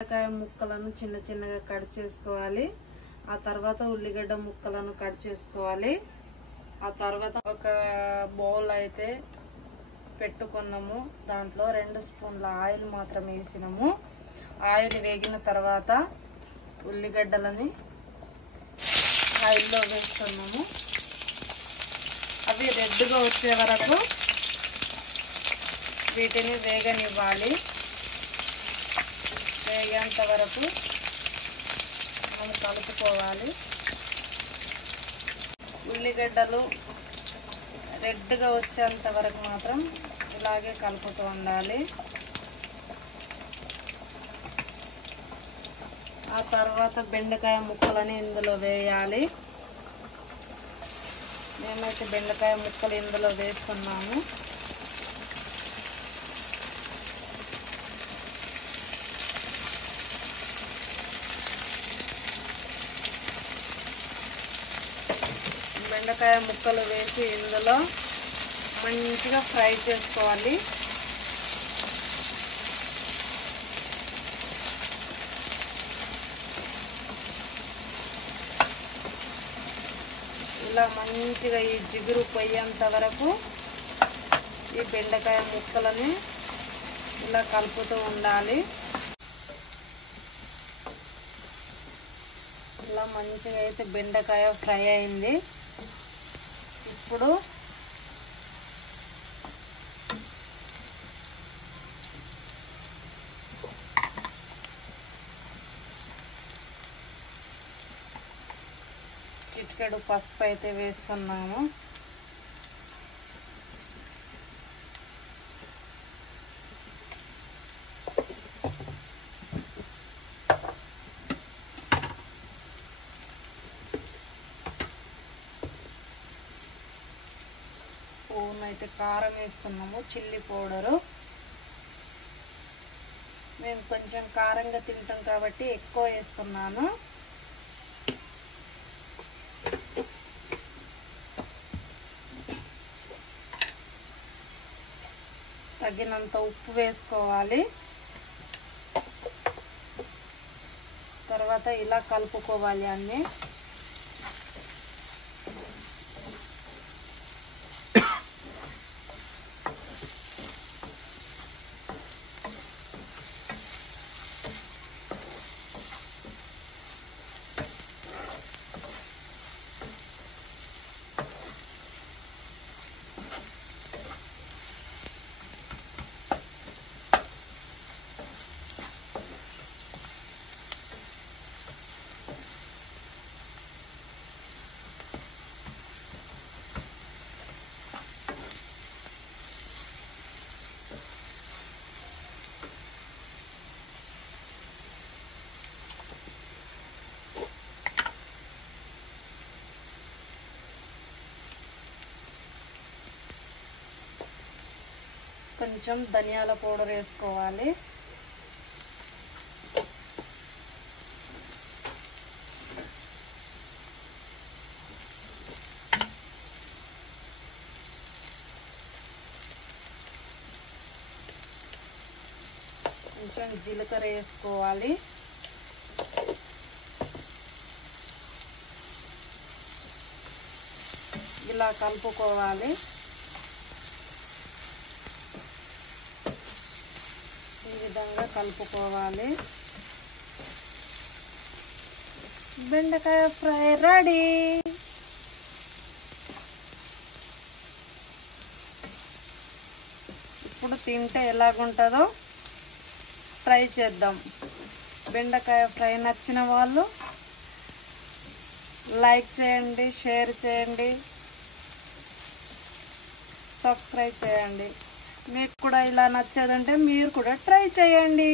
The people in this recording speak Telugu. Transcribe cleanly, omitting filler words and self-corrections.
బెండకాయ ముక్కలను చిన్న చిన్నగా కట్ చేసుకోవాలి. ఆ తర్వాత ఉల్లిగడ్డ ముక్కలను కట్ చేసుకోవాలి. ఆ తర్వాత ఒక బౌల్ అయితే పెట్టుకున్నాము. దాంట్లో 2 స్పూన్ల ఆయిల్ మాత్రం వేసినాము. ఆయిల్ వేగిన తర్వాత ఉల్లిగడ్డలని ఆయిల్లో వేస్తున్నాము. అవి రెడ్గా వచ్చే వరకు వీటిని వేగనివ్వాలి. వేగేంత వరకు మనం కలుపుకోవాలి. ఉల్లిగడ్డలు రెడ్గా వచ్చేంత వరకు మాత్రం ఇలాగే కలుపుతూ ఉండాలి. ఆ తర్వాత బెండకాయ ముక్కలని ఇందులో వేయాలి. మేమైతే బెండకాయ ముక్కలు ఇందులో వేస్తున్నాము. బెండకాయ ముక్కలు వేసి ఇందులో మంచిగా ఫ్రై చేసుకోవాలి. ఇలా మంచిగా ఈ జిగురు పోయేంత వరకు ఈ బెండకాయ ముక్కలని ఇలా కలుపుతూ ఉండాలి. ఇలా మంచిగా అయితే బెండకాయ ఫ్రై అయింది. ఇప్పుడు చిటికెడు పసుపు అయితే వేసుకున్నాము. స్పూన్ అయితే కారం వేసుకున్నాము, చిల్లీ పౌడరు. మేము కొంచెం కారంగా తింటాం కాబట్టి ఎక్కువ వేస్తున్నాను. తగినంత ఉప్పు వేసుకోవాలి. తర్వాత ఇలా కలుపుకోవాలి అన్నీ. కొంచెం ధనియాల పౌడర్ వేసుకోవాలి. కొంచెం జీలకర్ర వేసుకోవాలి. ఇలా కలుపుకోవాలి. ఈ విధంగా కలుపుకోవాలి. బెండకాయ ఫ్రై రెడీ. ఇప్పుడు తింటే ఎలాగుంటుందో ట్రై చేద్దాం. బెండకాయ ఫ్రై నచ్చిన వాళ్ళు లైక్ చేయండి, షేర్ చేయండి, సబ్స్క్రైబ్ చేయండి. మీకు కూడా ఇలా నచ్చేదంటే మీరు కూడా ట్రై చేయండి.